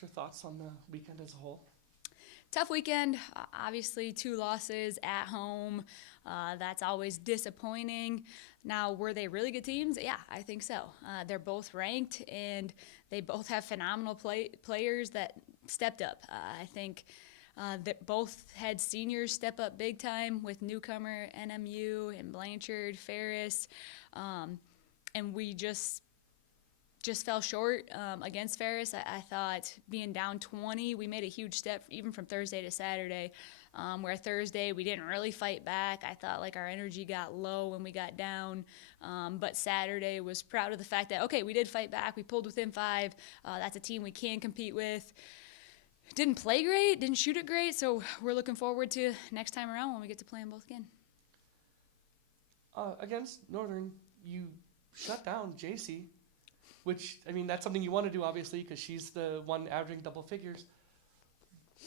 Just your thoughts on the weekend as a whole. Tough weekend. Obviously, 2 losses at home. That's always disappointing. Now, were they really good teams? Yeah, I think so. They're both ranked, and they both have phenomenal players that stepped up. I think that both had seniors step up big time with newcomer NMU and Blanchard, Ferris, and we just fell short against Ferris. I thought being down 20, we made a huge step even from Thursday to Saturday, where Thursday we didn't really fight back. I thought like our energy got low when we got down, but Saturday was proud of the fact that, okay, we did fight back. We pulled within 5. That's a team we can compete with. Didn't play great, didn't shoot it great, so we're looking forward to next time around when we get to play them both again. Against Northern, you shut down JC, which, I mean, that's something you want to do, obviously, because she's the one averaging double figures.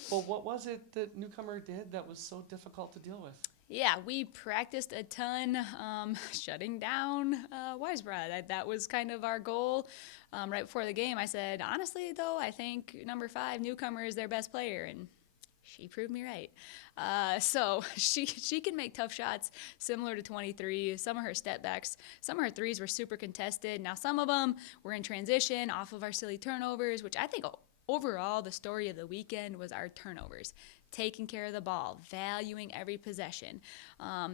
But what was it that newcomer did that was so difficult to deal with? Yeah, we practiced a ton shutting down Weisbrod. That was kind of our goal. Right before the game, I said, honestly, though, I think number 5, newcomer, is their best player, and she proved me right. So she can make tough shots similar to 23. Some of her step backs, some of her threes were super contested. Now, some of them were in transition off of our silly turnovers, which I think overall the story of the weekend was our turnovers. Taking care of the ball, valuing every possession.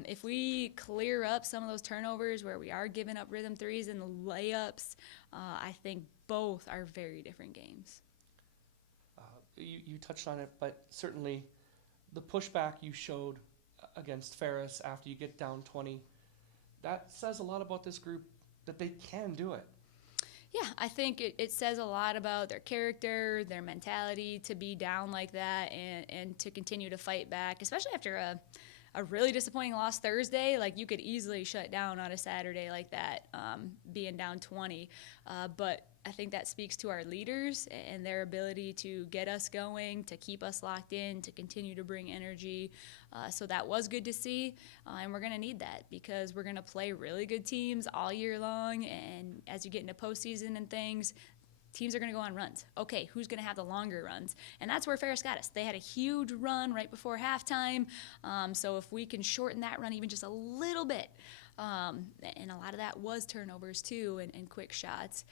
If we clear up some of those turnovers where we are giving up rhythm threes and the layups, I think both are very different games. You touched on it, but certainly the pushback you showed against Ferris after you get down 20, that says a lot about this group, that they can do it. Yeah, I think it says a lot about their character, their mentality to be down like that and to continue to fight back, especially after a really disappointing loss Thursday. Like, you could easily shut down on a Saturday like that, being down 20. But I think that speaks to our leaders and their ability to get us going, to keep us locked in, to continue to bring energy. So that was good to see, and we're going to need that because we're going to play really good teams all year long, and as you get into postseason and things, teams are going to go on runs. Okay, who's going to have the longer runs? And that's where Ferris got us. They had a huge run right before halftime, so if we can shorten that run even just a little bit, and a lot of that was turnovers too and quick shots,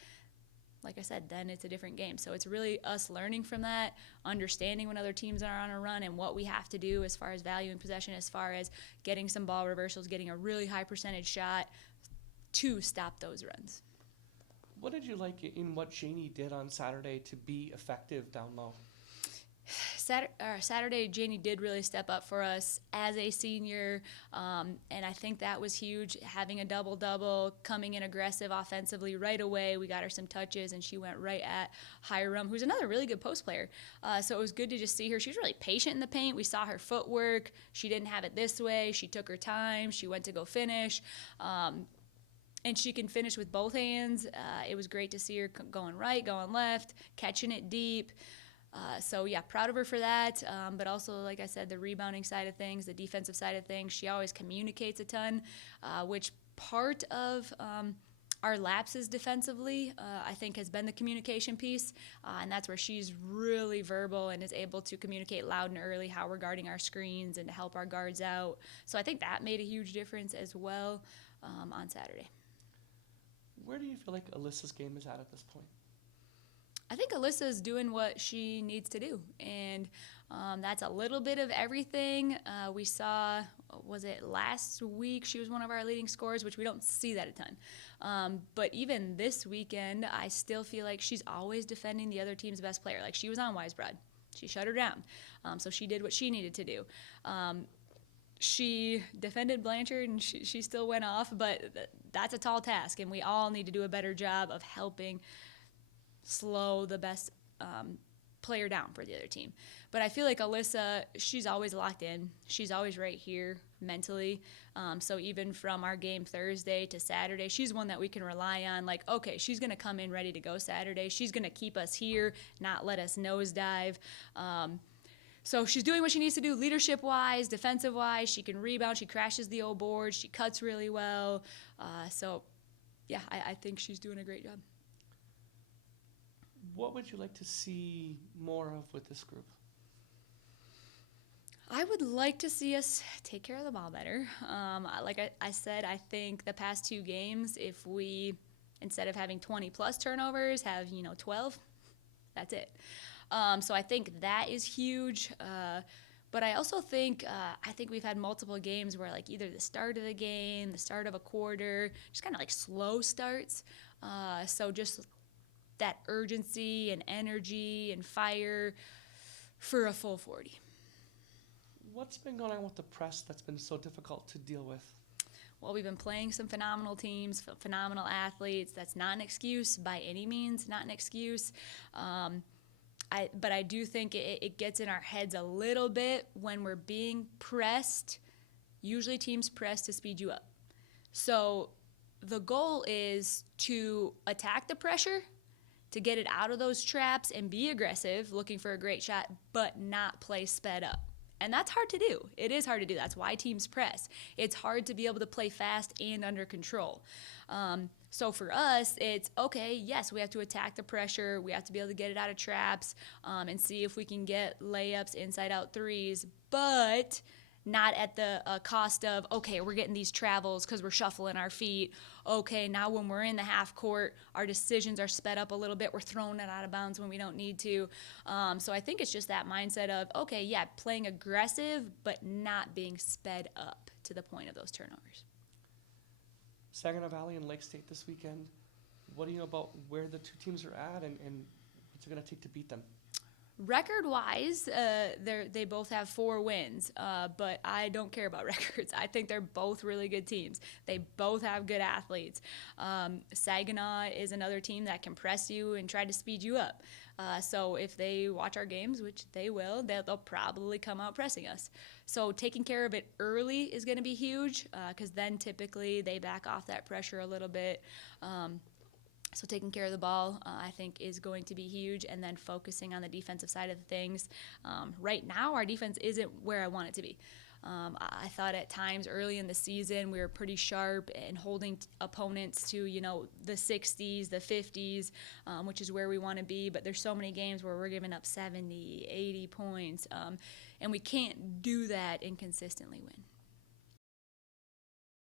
like I said, then it's a different game. So it's really us learning from that, understanding when other teams are on a run and what we have to do as far as value in possession, as far as getting some ball reversals, getting a really high percentage shot to stop those runs. What did you like in what Janie did on Saturday to be effective down low? Saturday, Janie did really step up for us as a senior, and I think that was huge, having a double-double, coming in aggressive offensively right away. We got her some touches, and she went right at Hiram, who's another really good post player. So it was good to just see her. She was really patient in the paint. We saw her footwork. She didn't have it this way. She took her time. She went to go finish. And she can finish with both hands. It was great to see her going right, going left, catching it deep. So, yeah, proud of her for that. But also, like I said, the rebounding side of things, the defensive side of things, she always communicates a ton, which part of our lapses defensively, I think, has been the communication piece. And that's where she's really verbal and is able to communicate loud and early how we're guarding our screens and to help our guards out. So I think that made a huge difference as well on Saturday. Where do you feel like Alyssa's game is at this point? I think Alyssa's doing what she needs to do, and that's a little bit of everything. We saw, was it last week, she was one of our leading scorers, which we don't see that a ton. But even this weekend, I still feel like she's always defending the other team's best player. Like, she was on Weisbrod. She shut her down. So she did what she needed to do. She defended Blanchard, and she still went off, but that's a tall task, and we all need to do a better job of helping slow the best player down for the other team. But I feel like Alyssa, she's always locked in. She's always right here mentally. So even from our game Thursday to Saturday, she's one that we can rely on. Like, okay, she's going to come in ready to go Saturday. She's going to keep us here, not let us nosedive. So she's doing what she needs to do leadership-wise, defensive-wise. She can rebound. She crashes the old board. She cuts really well. So, yeah, I think she's doing a great job. What would you like to see more of with this group? I would like to see us take care of the ball better. Like I said, I think the past 2 games, if we, instead of having 20 plus turnovers, have 12, that's it. So I think that is huge. But I also think we've had multiple games where like either the start of the game, the start of a quarter, just kind of like slow starts. So just that urgency and energy and fire for a full 40. What's been going on with the press that's been so difficult to deal with? Well, we've been playing some phenomenal teams, phenomenal athletes. That's not an excuse by any means, not an excuse. But I do think it gets in our heads a little bit when we're being pressed. Usually teams press to speed you up. So the goal is to attack the pressure, to get it out of those traps and be aggressive, looking for a great shot, but not play sped up. And that's hard to do. It is hard to do. That's why teams press. It's hard to be able to play fast and under control. So for us, it's okay, yes, we have to attack the pressure. We have to be able to get it out of traps and see if we can get layups, inside-out threes, but not at the cost of, okay, we're getting these travels because we're shuffling our feet. Okay, now when we're in the half court, our decisions are sped up a little bit. We're throwing it out of bounds when we don't need to. So I think it's just that mindset of, okay, yeah, playing aggressive, but not being sped up to the point of those turnovers. Saginaw Valley and Lake State this weekend. What do you know about where the 2 teams are at and what's it going to take to beat them? Record-wise, they both have 4 wins, but I don't care about records. I think they're both really good teams. They both have good athletes. Saginaw is another team that can press you and try to speed you up. So if they watch our games, which they will, they'll probably come out pressing us. So taking care of it early is going to be huge because then typically they back off that pressure a little bit. So taking care of the ball, I think, is going to be huge, and then focusing on the defensive side of things. Right now, our defense isn't where I want it to be. I thought at times early in the season we were pretty sharp and holding opponents to, the 60s, the 50s, which is where we want to be. But there's so many games where we're giving up 70, 80 points, and we can't do that and consistently win.